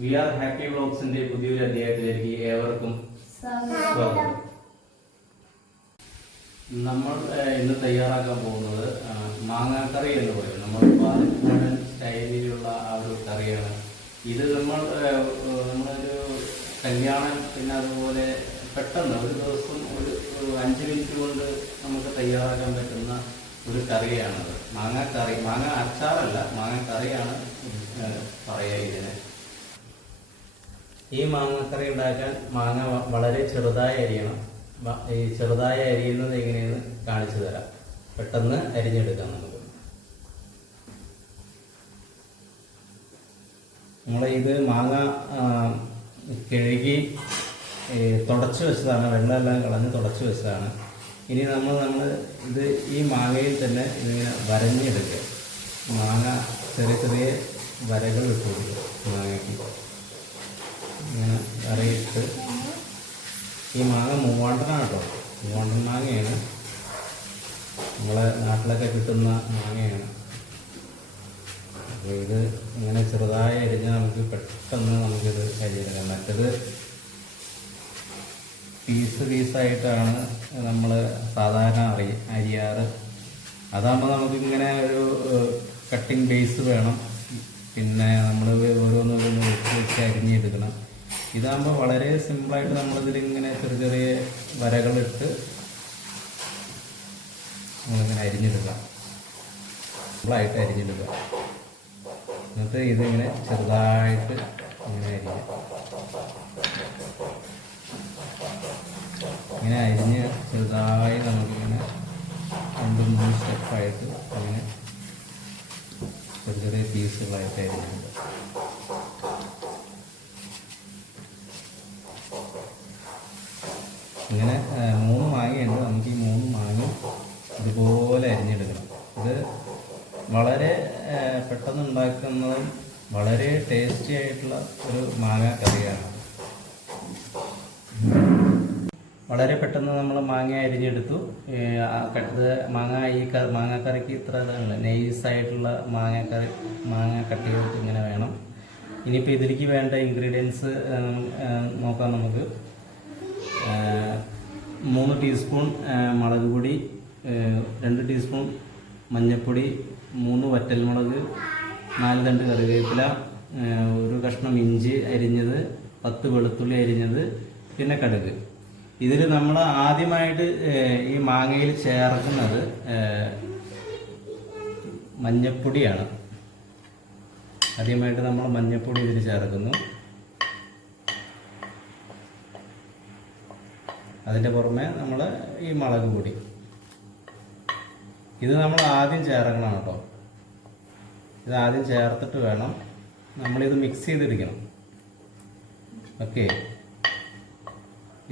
V are happy വ്ളോഗ്സിന്റെ പുതിയൊരു അധ്യായത്തിലേക്ക് ഏവർക്കും സ്വാഗതം. നമ്മൾ ഇന്ന് തയ്യാറാക്കാൻ പോകുന്നത് മാങ്ങാക്കറി എന്ന് പറയും. നമ്മൾ പാലക്കാടൻ സ്റ്റൈലിലുള്ള ആ ഒരു കറിയാണ്. ഇത് നമ്മൾ നമ്മളൊരു കല്യാണം പിന്നെ അതുപോലെ പെട്ടെന്ന് ഒരു ദിവസം ഒരു അഞ്ച് മിനിറ്റ് കൊണ്ട് നമുക്ക് തയ്യാറാക്കാൻ പറ്റുന്ന ഒരു കറിയാണത്. മാങ്ങാക്കറി മാങ്ങ അച്ചാറല്ല മാങ്ങാക്കറിയാണ് പറയുക ഇതിന്. ഈ മാങ്ങക്കറി ഉണ്ടാക്കാൻ മാങ്ങ വളരെ ചെറുതായി അരിയണം. ഈ ചെറുതായി അരിയുന്നത് എങ്ങനെയെന്ന് കാണിച്ചു തരാം. പെട്ടെന്ന് അരിഞ്ഞെടുക്കാം നമുക്ക്. നമ്മൾ ഇത് മാങ്ങ കിഴുകി തുടച്ചു വെച്ചതാണ്. വെള്ളമെല്ലാം കളഞ്ഞ് തുടച്ചു വെച്ചതാണ്. ഇനി നമ്മൾ നമ്മൾ ഇത് ഈ മാങ്ങയിൽ തന്നെ ഇതിങ്ങനെ വരഞ്ഞെടുക്കുക. മാങ്ങ ചെറിയ ചെറിയ വരകൾ ഇട്ട് കൊടുക്കുക മാങ്ങയ്ക്ക്. ഇങ്ങനെ കറിയിട്ട് ഈ മാങ്ങ മൂവാണ്ടനാണ് കേട്ടോ മൂവാണ്ടൻ മാങ്ങയാണ്. നമ്മളെ നാട്ടിലൊക്കെ കിട്ടുന്ന മാങ്ങയാണ്. അപ്പോൾ ഇത് ഇങ്ങനെ ചെറുതായി അരിഞ്ഞാൽ നമുക്ക് പെട്ടെന്ന് നമുക്കിത് കരിയെടുക്കാം മറ്റത് പീസ് പീസായിട്ടാണ് നമ്മൾ സാധാരണ അറി അരിയാറ്. അതാകുമ്പോൾ നമുക്കിങ്ങനെ ഒരു കട്ടിങ് ബേസ് വേണം. പിന്നെ നമ്മൾ ഓരോന്നോരോന്ന് ഓരോന്ന് വെച്ച് വെച്ച് അരിഞ്ഞെടുക്കണം. ഇതാകുമ്പോൾ വളരെ സിമ്പിളായിട്ട് നമ്മളിതിൽ ഇങ്ങനെ ചെറിയ ചെറിയ വരകളിട്ട് നമ്മളിങ്ങനെ അരിഞ്ഞിടുക. സിമ്പിളായിട്ട് അരിഞ്ഞിടുക. എന്നിട്ട് ഇതിങ്ങനെ ചെറുതായിട്ട് ഇങ്ങനെ അരിഞ്ഞ് ഇങ്ങനെ അരിഞ്ഞ് ചെറുതായി നമുക്കിങ്ങനെ രണ്ട് മൂന്ന് സ്റ്റെപ്പായിട്ട് അങ്ങനെ ചെറിയ ചെറിയ പീസുകളായിട്ട് അരിഞ്ഞിട്ടുണ്ട് ഇങ്ങനെ മൂന്ന് മാങ്ങയുണ്ട്. നമുക്ക് ഈ മൂന്ന് മാങ്ങ ഇതുപോലെ അരിഞ്ഞെടുക്കണം. ഇത് വളരെ പെട്ടെന്ന് ഉണ്ടാക്കുന്നതും വളരെ ടേസ്റ്റി ആയിട്ടുള്ള ഒരു മാങ്ങ കറിയാണ്. വളരെ പെട്ടെന്ന് നമ്മൾ മാങ്ങ അരിഞ്ഞെടുത്തു. ഇത് മാങ്ങ ഈ മാങ്ങാക്കറിക്ക് ഇത്ര നൈസായിട്ടുള്ള മാങ്ങാക്കറി മാങ്ങ കട്ടികൾക്ക് ഇങ്ങനെ വേണം. ഇനിയിപ്പോൾ ഇതിലേക്ക് വേണ്ട ഇൻഗ്രീഡിയൻസ് നോക്കാം നമുക്ക്. മൂന്ന് ടീസ്പൂൺ മുളക് പൊടി രണ്ട് ടീസ്പൂൺ മഞ്ഞൾപ്പൊടി മൂന്ന് വറ്റൽമുളക് നാല് തണ്ട് കറിവേപ്പില ഒരു കഷ്ണം ഇഞ്ചി അരിഞ്ഞത് പത്ത് വെളുത്തുള്ളി അരിഞ്ഞത് പിന്നെ കടുക്. ഇതിൽ നമ്മൾ ആദ്യമായിട്ട് ഈ മാങ്ങയിൽ ചേർക്കുന്നത് മഞ്ഞപ്പൊടിയാണ്. ആദ്യമായിട്ട് നമ്മൾ മഞ്ഞൾപ്പൊടി ഇതിൽ ചേർക്കുന്നു. അതിന്റെ പുറമെ നമ്മൾ ഈ മുളക് പൊടി. ഇത് നമ്മൾ ആദ്യം ചേർക്കണം കേട്ടോ. ഇത് ആദ്യം ചേർത്തിട്ട് വേണം നമ്മളിത് മിക്സ് ചെയ്തെടുക്കണം ഓക്കെ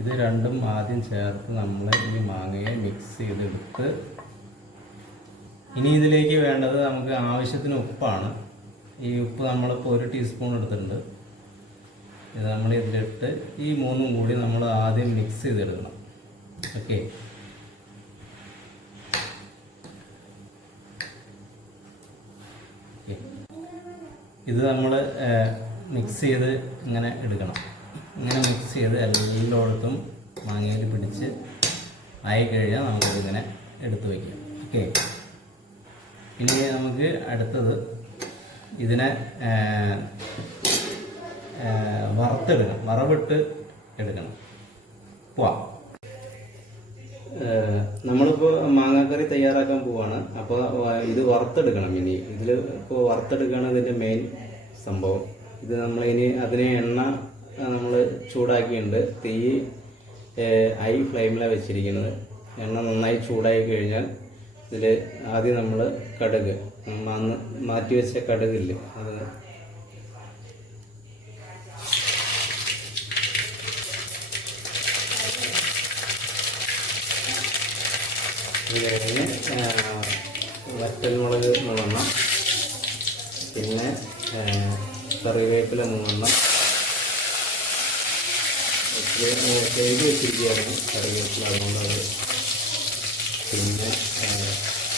ഇത് രണ്ടും ആദ്യം ചേർത്ത് നമ്മൾ ഈ മാങ്ങയെ മിക്സ് ചെയ്തെടുത്ത് ഇനി ഇതിലേക്ക് വേണ്ടത് നമുക്ക് ആവശ്യത്തിന് ഉപ്പാണ്. ഈ ഉപ്പ് നമ്മളിപ്പോൾ ഒരു ടീസ്പൂൺ എടുത്തിട്ടുണ്ട്. ഇത് നമ്മൾ ഇതിലിട്ട് ഈ മൂന്നും കൂടി നമ്മൾ ആദ്യം മിക്സ് ചെയ്തെടുക്കണം. ഓക്കെ ഇത് നമ്മൾ മിക്സ് ചെയ്ത് ഇങ്ങനെ എടുക്കണം. ഇങ്ങനെ മിക്സ് ചെയ്ത് എല്ലായിടത്തും മാങ്ങയിൽ പിടിച്ച് ആയി കഴിഞ്ഞാൽ നമുക്കിതിങ്ങനെ എടുത്തു വയ്ക്കാം. ഓക്കെ ഇനി നമുക്ക് അടുത്തത് ഇതിനെ വറുത്തെടുക്കണം. വറവിട്ട് എടുക്കണം. പോവാം. നമ്മളിപ്പോൾ മാങ്ങാക്കറി തയ്യാറാക്കാൻ പോവാണ്. അപ്പോൾ ഇത് വറുത്തെടുക്കണം ഇനി. ഇതിൽ ഇപ്പോൾ വറുത്തെടുക്കുകയാണ് ഇതിന്റെ മെയിൻ സംഭവം. ഇത് നമ്മൾ ഇനി അതിനെ എണ്ണ നമ്മൾ ചൂടാക്കിയിട്ടുണ്ട്. തീ ഹൈ ഫ്ലെയിമിലാണ് വെച്ചിരിക്കുന്നത്. എണ്ണ നന്നായി ചൂടായി കഴിഞ്ഞാൽ ഇതിൽ ആദ്യം നമ്മൾ കടുക് മാറ്റി വെച്ച കടുകില്ലേ അത് ഇത് കഴിഞ്ഞ് വറ്റൽമുളക് മൂന്നെണ്ണം. പിന്നെ കറിവേപ്പില മൂന്നെണ്ണം. എഴുതി വെച്ചിരിക്കുകയാണ് കറിവേപ്പില മൂന്നത് പിന്നെ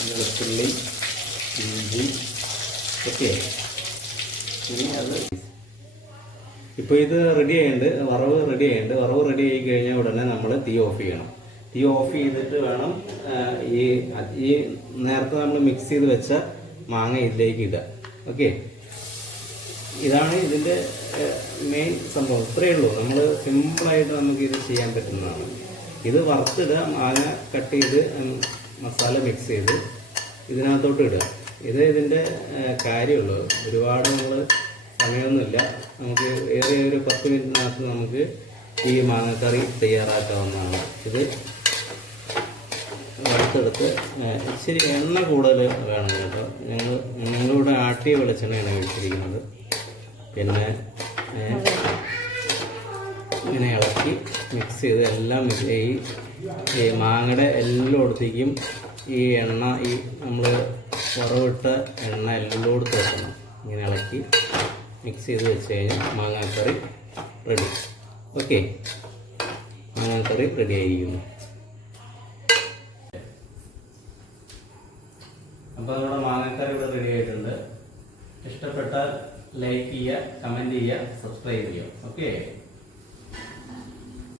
വെളുത്തുള്ളി ഇഞ്ചി ഒക്കെ. ഇനി അത് ഇപ്പോൾ ഇത് റെഡി ആയിട്ടുണ്ട്. വറവ് റെഡി ആയിട്ടുണ്ട്. വറവ് റെഡി ആയി കഴിഞ്ഞാൽ ഉടനെ നമ്മൾ തീ ഓഫ് ചെയ്യണം. തീ ഓഫ് ചെയ്തിട്ട് വേണം ഈ ഈ നേരത്തെ നമ്മൾ മിക്സ് ചെയ്ത് വെച്ച മാങ്ങ ഇതിലേക്ക് ഇടുക. ഓക്കെ ഇതാണ് ഇതിന്റെ മെയിൻ സംഭവം. ഇത്രയേ ഉള്ളൂ. നമ്മൾ സിമ്പിളായിട്ട് നമുക്ക് ഇത് ചെയ്യാൻ പറ്റുന്നതാണ്. ഇത് വറുത്തിടുക മാങ്ങ കട്ട് ചെയ്ത് മസാല മിക്സ് ചെയ്ത് ഇതിനകത്തോട്ട് ഇടുക. ഇത് ഇതിന്റെ കാര്യമുള്ളൂ. ഒരുപാട് നമ്മൾ സമയമൊന്നുമില്ല. നമുക്ക് ഏറെ ഒരു പത്ത് മിനിറ്റിനകത്ത് നമുക്ക് ഈ മാങ്ങക്കറി തയ്യാറാക്കാവുന്നതാണ്. ഇത് വറുത്തെടുത്ത് ഇച്ചിരി എണ്ണ കൂടുതൽ വേണം കേട്ടോ. ഞങ്ങൾ ഞങ്ങളിവിടെ ആട്ടിയ വെളിച്ചെണ്ണയാണ് കഴിച്ചിരിക്കുന്നത്. പിന്നെ ഇങ്ങനെ ഇളക്കി മിക്സ് ചെയ്ത് എല്ലാം ചെയ്ത് ഈ മാങ്ങയുടെ എല്ലായിടത്തേക്കും ഈ എണ്ണ ഈ നമ്മൾ വറവിട്ട എണ്ണ എല്ലായിടത്തും വെക്കണം ഇങ്ങനെ ഇളക്കി മിക്സ് ചെയ്ത് വെച്ച് കഴിഞ്ഞാൽ മാങ്ങാക്കറി റെഡി ഓക്കെ മാങ്ങാക്കറി റെഡി ആയിരിക്കുന്നു. അപ്പോൾ നമ്മുടെ മാങ്ങക്കാർ ഇവിടെ റെഡി ആയിട്ടുണ്ട്. ഇഷ്ടപ്പെട്ടാൽ ലൈക്ക് ചെയ്യുക കമന്റ് ചെയ്യുക സബ്സ്ക്രൈബ് ചെയ്യുക. ഓക്കെ